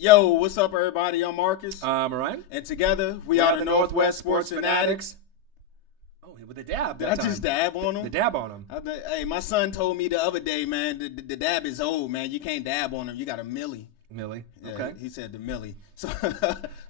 Yo, what's up, everybody? I'm Marcus. Ryan. And together, we are the Northwest Sports Fanatics. Oh, with the dab. Did I just dab on him? The dab on him. Hey, my son told me the other day, man, the dab is old, man. You can't dab on him. You got a millie. Millie. Yeah, okay. He said the millie. So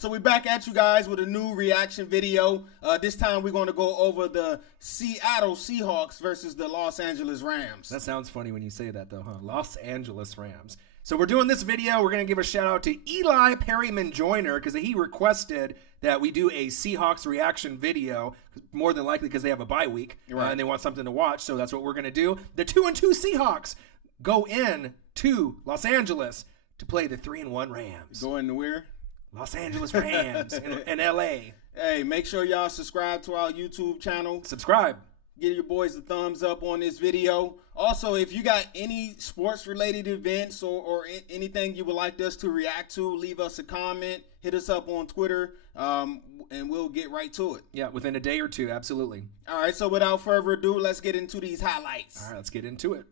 we're back at you guys with a new reaction video. This time we're going to go over the Seattle Seahawks versus the Los Angeles Rams. That sounds funny when you say that, though, huh? Los Angeles Rams. So we're doing this video. We're going to give a shout out to Eli Perryman Joyner because he requested that we do a Seahawks reaction video, more than likely because they have a bye week and they want something to watch. So that's what we're going to do. The 2-2 Seahawks go in to Los Angeles to play the 3-1 Rams. Go into where? Los Angeles Rams in L.A. Hey, make sure y'all subscribe to our YouTube channel. Subscribe. Give your boys a thumbs up on this video. Also, if you got any sports-related events or anything you would like us to react to, leave us a comment. Hit us up on Twitter, and we'll get right to it. Yeah, within a day or two, absolutely. All right, so without further ado, let's get into these highlights. All right, let's get into it.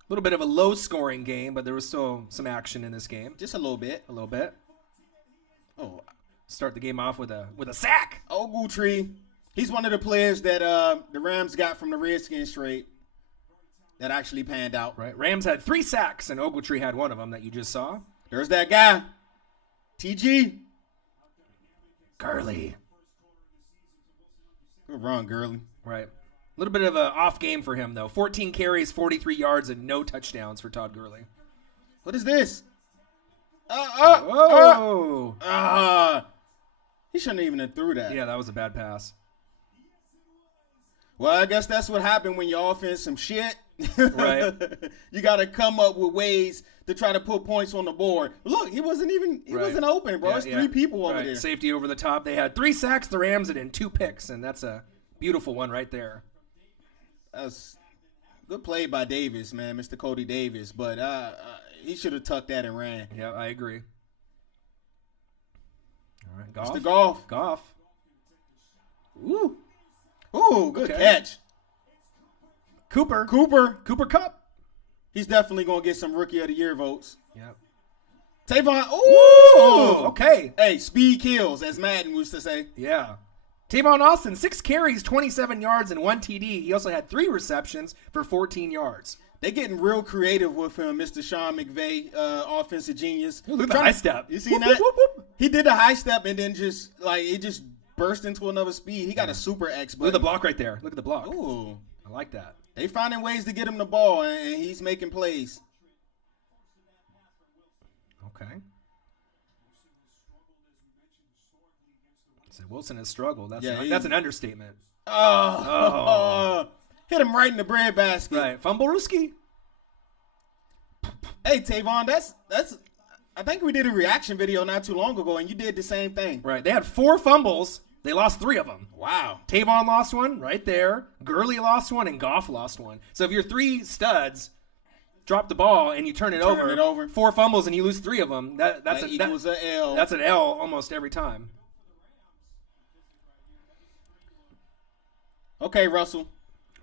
A little bit of a low-scoring game, but there was still some action in this game. Just a little bit. A little bit. Oh, start the game off with a sack. Ogletree, he's one of the players that the Rams got from the Redskins trade that actually panned out. Right. Rams had 3 sacks, and Ogletree had one of them that you just saw. There's that guy, TG. Gurley. Good run, Gurley. Right. A little bit of an off game for him, though. 14 carries, 43 yards, and no touchdowns for Todd Gurley. What is this? Whoa! He shouldn't even have threw that. Yeah, that was a bad pass. Well, I guess that's what happened when your offense some shit. Right. You got to come up with ways to try to put points on the board. Look, he wasn't open, bro. Yeah, It's 3 people over there. Safety over the top. They had 3 sacks, the Rams, and 2 picks, and that's a beautiful one right there. That's good play by Davis, man, Mr. Cody Davis. But he should have tucked that and ran. Yeah, I agree. All right, Goff. Mr. Goff. Goff. Ooh. Ooh, good catch. Cooper Kupp. He's definitely going to get some Rookie of the Year votes. Yep. Tavon. Ooh. Okay. Hey, speed kills, as Madden used to say. Yeah. Tavon Austin, 6 carries, 27 yards, and 1 TD. He also had 3 receptions for 14 yards. They getting real creative with him, Mr. Sean McVay, offensive genius. Look at the high step. You seen that? Whoop, whoop, whoop. He did the high step and then he just burst into another speed. He got a super X. Look at the block right there. Look at the block. Ooh. I like that. They finding ways to get him the ball, and he's making plays. Okay. So Wilson has struggled. That's an understatement. Oh. Hit him right in the bread basket. Right. Fumblerooski. Hey, Tavon, that's I think we did a reaction video not too long ago, and you did the same thing. Right. They had 4 fumbles. They lost 3 of them. Wow. Tavon lost one right there. Gurley lost one, and Goff lost one. So if your 3 studs drop the ball and you turn it over, 4 fumbles and you lose 3 of them, that equals an L. That's an L almost every time. Okay, Russell.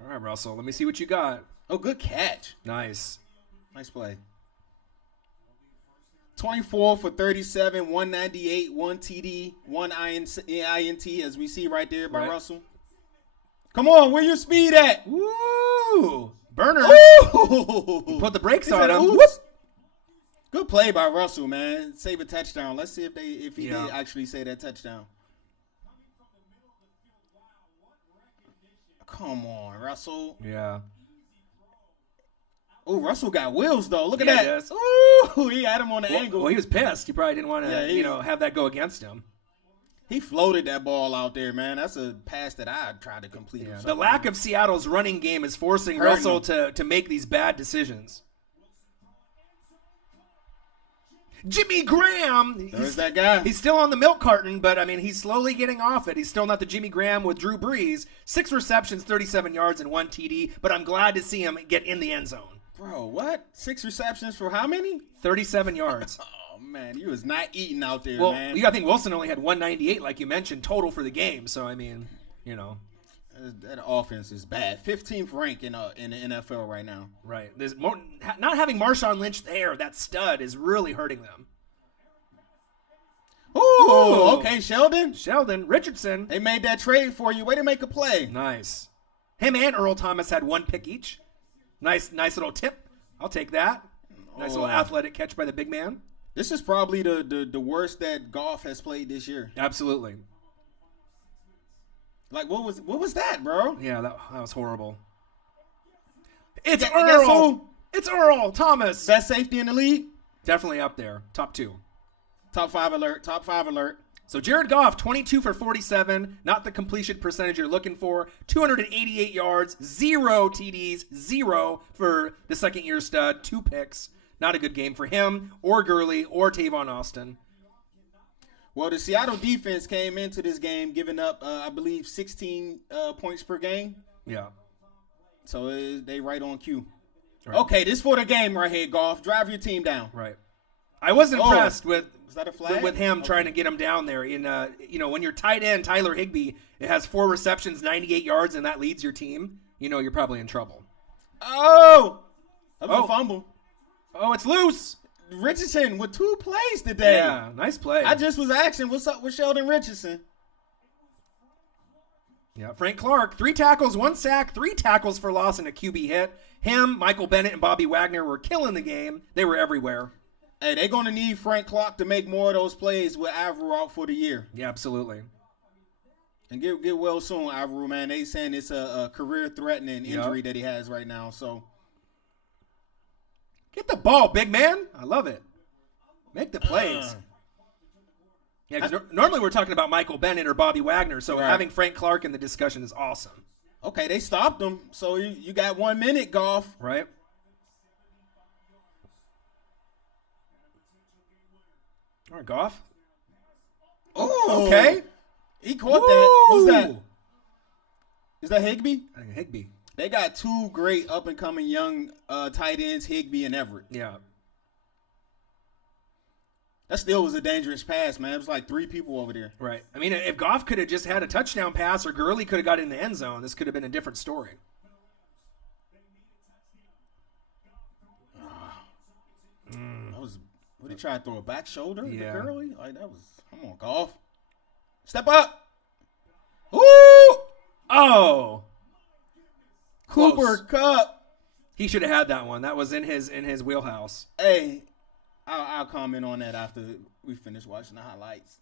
All right, Russell. Let me see what you got. Oh, good catch. Nice. Nice play. 24 for 37, 198, 1 TD, 1 INT, as we see right there by Russell. Come on, where your speed at? Woo! Burner. Ooh! Put the brakes on him. Good play by Russell, man. Save a touchdown. Let's see if he did actually say that touchdown. Come on, Russell. Yeah. Oh, Russell got wheels, though. Look at that. Yes. Ooh, he had him on the angle. Well, he was pissed. He probably didn't want to, have that go against him. He floated that ball out there, man. That's a pass that I tried to complete. Yeah. The lack of Seattle's running game is forcing Russell to make these bad decisions. Jimmy Graham. There's that guy. He's still on the milk carton, but, he's slowly getting off it. He's still not the Jimmy Graham with Drew Brees. 6 receptions, 37 yards, and 1 TD, but I'm glad to see him get in the end zone. Bro, what? 6 receptions for how many? 37 yards. Oh, man, you was not eating out there, well, man. You got to think Wilson only had 198, like you mentioned, total for the game. So, That offense is bad. 15th rank in the NFL right now. Right. There's more, not having Marshawn Lynch there, that stud, is really hurting them. Ooh, okay, Sheldon Richardson. They made that trade for you. Way to make a play. Nice. Him and Earl Thomas had 1 pick each. Nice little tip. I'll take that. Nice little athletic catch by the big man. This is probably the worst that Goff has played this year. Absolutely. Like, what was that, bro? Yeah, that was horrible. It's Earl. It's Earl Thomas. Best safety in the league? Definitely up there. Top 2. Top 5 alert. So Jared Goff, 22 for 47, not the completion percentage you're looking for. 288 yards, 0 TDs, 0 for the second-year stud, 2 picks. Not a good game for him or Gurley or Tavon Austin. Well, the Seattle defense came into this game giving up, I believe, 16 points per game. Yeah. So they right on cue. Right. Okay, this for the game right here, Goff. Drive your team down. Right. I was impressed with is that a flag? with him trying to get him down there. In when your tight end Tyler Higbee, it has 4 receptions, 98 yards, and that leads your team. You're probably in trouble. Oh, that was a fumble. Oh, it's loose. Richardson with 2 plays today. Yeah, nice play. I just was asking, what's up with Sheldon Richardson? Yeah, Frank Clark, 3 tackles, 1 sack, 3 tackles for loss and a QB hit. Him, Michael Bennett, and Bobby Wagner were killing the game. They were everywhere. Hey, they're going to need Frank Clark to make more of those plays with Avery out for the year. Yeah, absolutely. And get well soon, Avery, man. They saying it's a career-threatening injury that he has right now. So get the ball, big man. I love it. Make the plays. Yeah, because normally we're talking about Michael Bennett or Bobby Wagner, so having Frank Clark in the discussion is awesome. Okay, they stopped him, so you got 1 minute, Goff. Right. All right, Goff. Oh, okay. He caught that. Who's that? Is that Higbee? I think Higbee. They got 2 great up-and-coming young tight ends, Higbee and Everett. Yeah. That still was a dangerous pass, man. It was like 3 people over there. Right. I mean, if Goff could have just had a touchdown pass or Gurley could have got in the end zone, this could have been a different story. That was. What did he try to throw a back shoulder to Gurley? Like that was. Come on, Goff. Step up. Ooh. Oh. Cooper Kupp. He should have had that one. That was in his wheelhouse. Hey, I'll comment on that after we finish watching the highlights.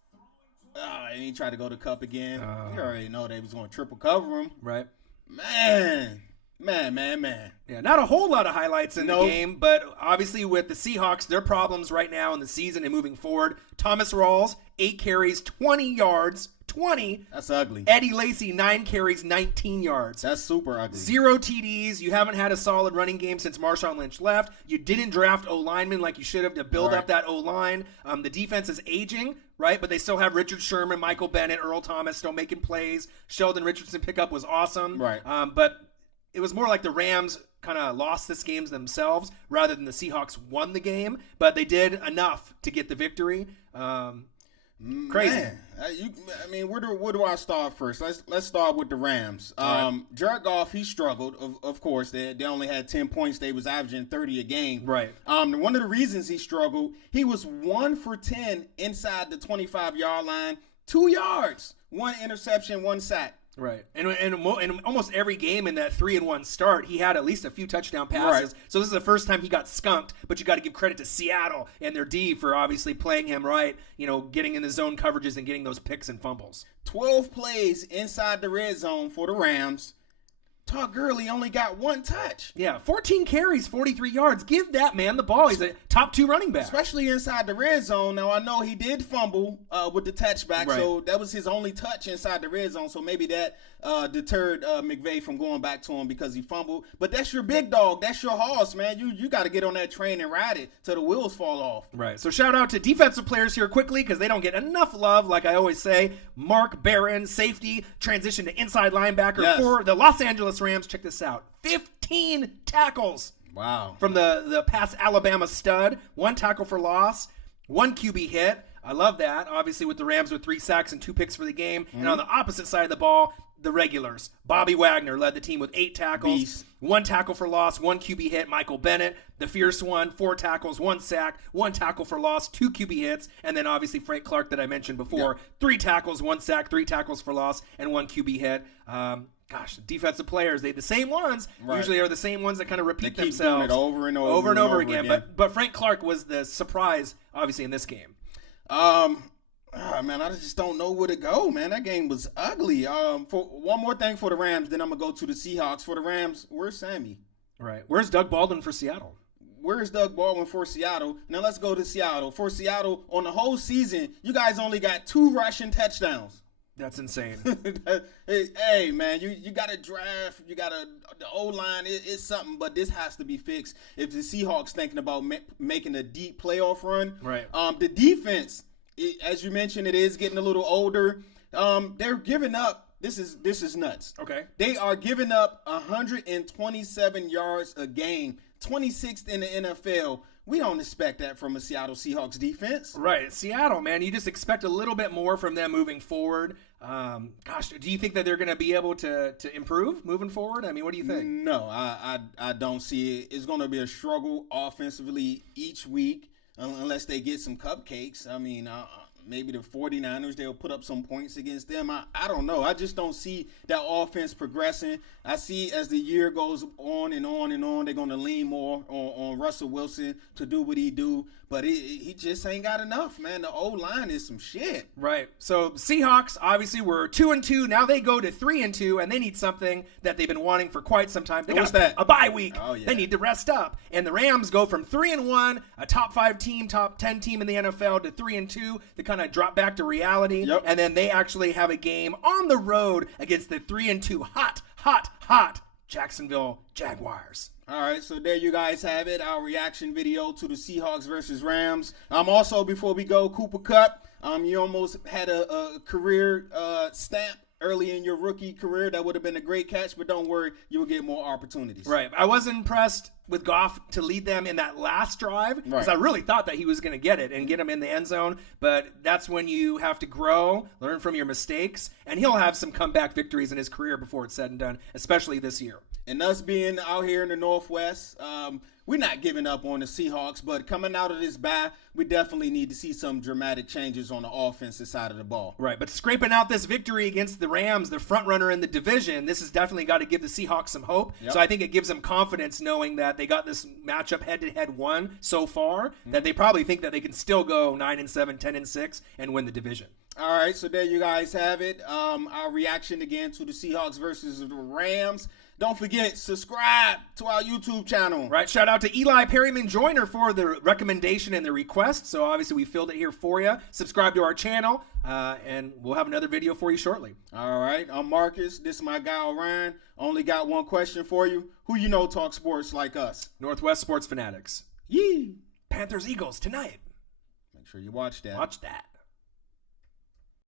And he tried to go to Kupp again. We already know they was going to triple cover him. Right. Man. Yeah, not a whole lot of highlights in the game, but obviously with the Seahawks, their problems right now in the season and moving forward. Thomas Rawls, 8 carries, 20 yards. 20. That's ugly. Eddie Lacy, 9 carries, 19 yards. That's super ugly. 0 TDs. You haven't had a solid running game since Marshawn Lynch left. You didn't draft O-linemen like you should have to build up that O-line. The defense is aging, right? But they still have Richard Sherman, Michael Bennett, Earl Thomas still making plays. Sheldon Richardson pickup was awesome. Right. But it was more like the Rams kind of lost this game themselves rather than the Seahawks won the game. But they did enough to get the victory. Crazy. Man, where do I start first? Let's start with the Rams. Jared Goff, he struggled. Of course, they only had 10 points. They was averaging 30 a game. Right. One of the reasons he struggled, he was 1 for 10 inside the 25-yard line, 2 yards, 1 interception, 1 sack. Right. And almost every game in that 3-1 start, he had at least a few touchdown passes. Right. So this is the first time he got skunked, but you got to give credit to Seattle and their D for obviously playing him right, getting in the zone coverages and getting those picks and fumbles. 12 plays inside the red zone for the Rams. Todd Gurley only got 1 touch. Yeah, 14 carries, 43 yards. Give that man the ball. He's a top 2 running back. Especially inside the red zone. Now, I know he did fumble with the touchback, right. So that was his only touch inside the red zone. So maybe that deterred McVay from going back to him because he fumbled. But that's your big dog. That's your horse, man. You got to get on that train and ride it till the wheels fall off. Right. So shout out to defensive players here quickly because they don't get enough love, like I always say. Mark Barron, safety, transition to inside linebacker for the Los Angeles Rams. Check this out. 15 tackles. Wow. From the past Alabama stud. 1 tackle for loss. 1 QB hit. I love that. Obviously, with the Rams with 3 sacks and 2 picks for the game. And on the opposite side of the ball, the regulars. Bobby Wagner led the team with 8 tackles, Beast. 1 tackle for loss, 1 QB hit. Michael Bennett, the fierce one, 4 tackles, 1 sack, 1 tackle for loss, 2 QB hits. And then obviously Frank Clark that I mentioned before, 3 tackles, 1 sack, 3 tackles for loss, and 1 QB hit. Defensive players, the same ones usually are the same ones that kind of repeat They keep themselves doing it over and over again. But Frank Clark was the surprise, obviously, in this game. Man, I just don't know where to go, man. That game was ugly. For one more thing for the Rams, then I'm gonna go to the Seahawks. For the Rams, where's Sammy? Right. Where's Doug Baldwin for Seattle? Where's Doug Baldwin for Seattle? Now let's go to Seattle. For Seattle, on the whole season, you guys only got 2 rushing touchdowns. That's insane. Hey, man, you got to draft. You got to the O-line. It's something, but this has to be fixed. If the Seahawks thinking about making a deep playoff run, right? The defense, as you mentioned, it is getting a little older. They're giving up. This is nuts. Okay. They are giving up 127 yards a game, 26th in the NFL. We don't expect that from a Seattle Seahawks defense. Right. Seattle, man, you just expect a little bit more from them moving forward. Do you think that they're going to be able to improve moving forward? I mean, what do you think? No, I don't see it. It's going to be a struggle offensively each week unless they get some cupcakes. I mean, maybe the 49ers, they'll put up some points against them. I don't know. I just don't see that offense progressing. I see as the year goes on and on and on, they're going to lean more on Russell Wilson to do what he do. But he just ain't got enough, man. The O-line is some shit. Right. So Seahawks, obviously, were 2-2. Now they go to 3-2, and they need something that they've been wanting for quite some time. They got a bye week. Oh, yeah. They need to rest up. And the Rams go from 3-1, a top 5 team, top 10 team in the NFL, to 3-2. They kind of drop back to reality. Yep. And then they actually have a game on the road against the 3-2 hot Jacksonville Jaguars. All right, so there you guys have it, our reaction video to the Seahawks versus Rams. Also, before we go, Cooper Kupp, you almost had a career stamp early in your rookie career. That would have been a great catch, but don't worry, you will get more opportunities. Right. I was impressed with Goff to lead them in that last drive because I really thought that he was going to get it and get him in the end zone. But that's when you have to grow, learn from your mistakes, and he'll have some comeback victories in his career before it's said and done, especially this year. And us being out here in the Northwest, we're not giving up on the Seahawks, but coming out of this bye, we definitely need to see some dramatic changes on the offensive side of the ball. Right, but scraping out this victory against the Rams, the front runner in the division, this has definitely got to give the Seahawks some hope. Yep. So I think it gives them confidence knowing that they got this matchup head-to-head won so far, that they probably think that they can still go 9-7, 10-6, and win the division. All right, so there you guys have it. Our reaction again to the Seahawks versus the Rams. Don't forget, subscribe to our YouTube channel. Right. Shout out to Eli Perryman Joyner for the recommendation and the request. So obviously we filled it here for you. Subscribe to our channel, and we'll have another video for you shortly. All right. I'm Marcus. This is my guy, Orion. Only got one question for you. Who you know talk sports like us? Northwest Sports Fanatics. Yee. Panthers Eagles tonight. Make sure you watch that. Watch that.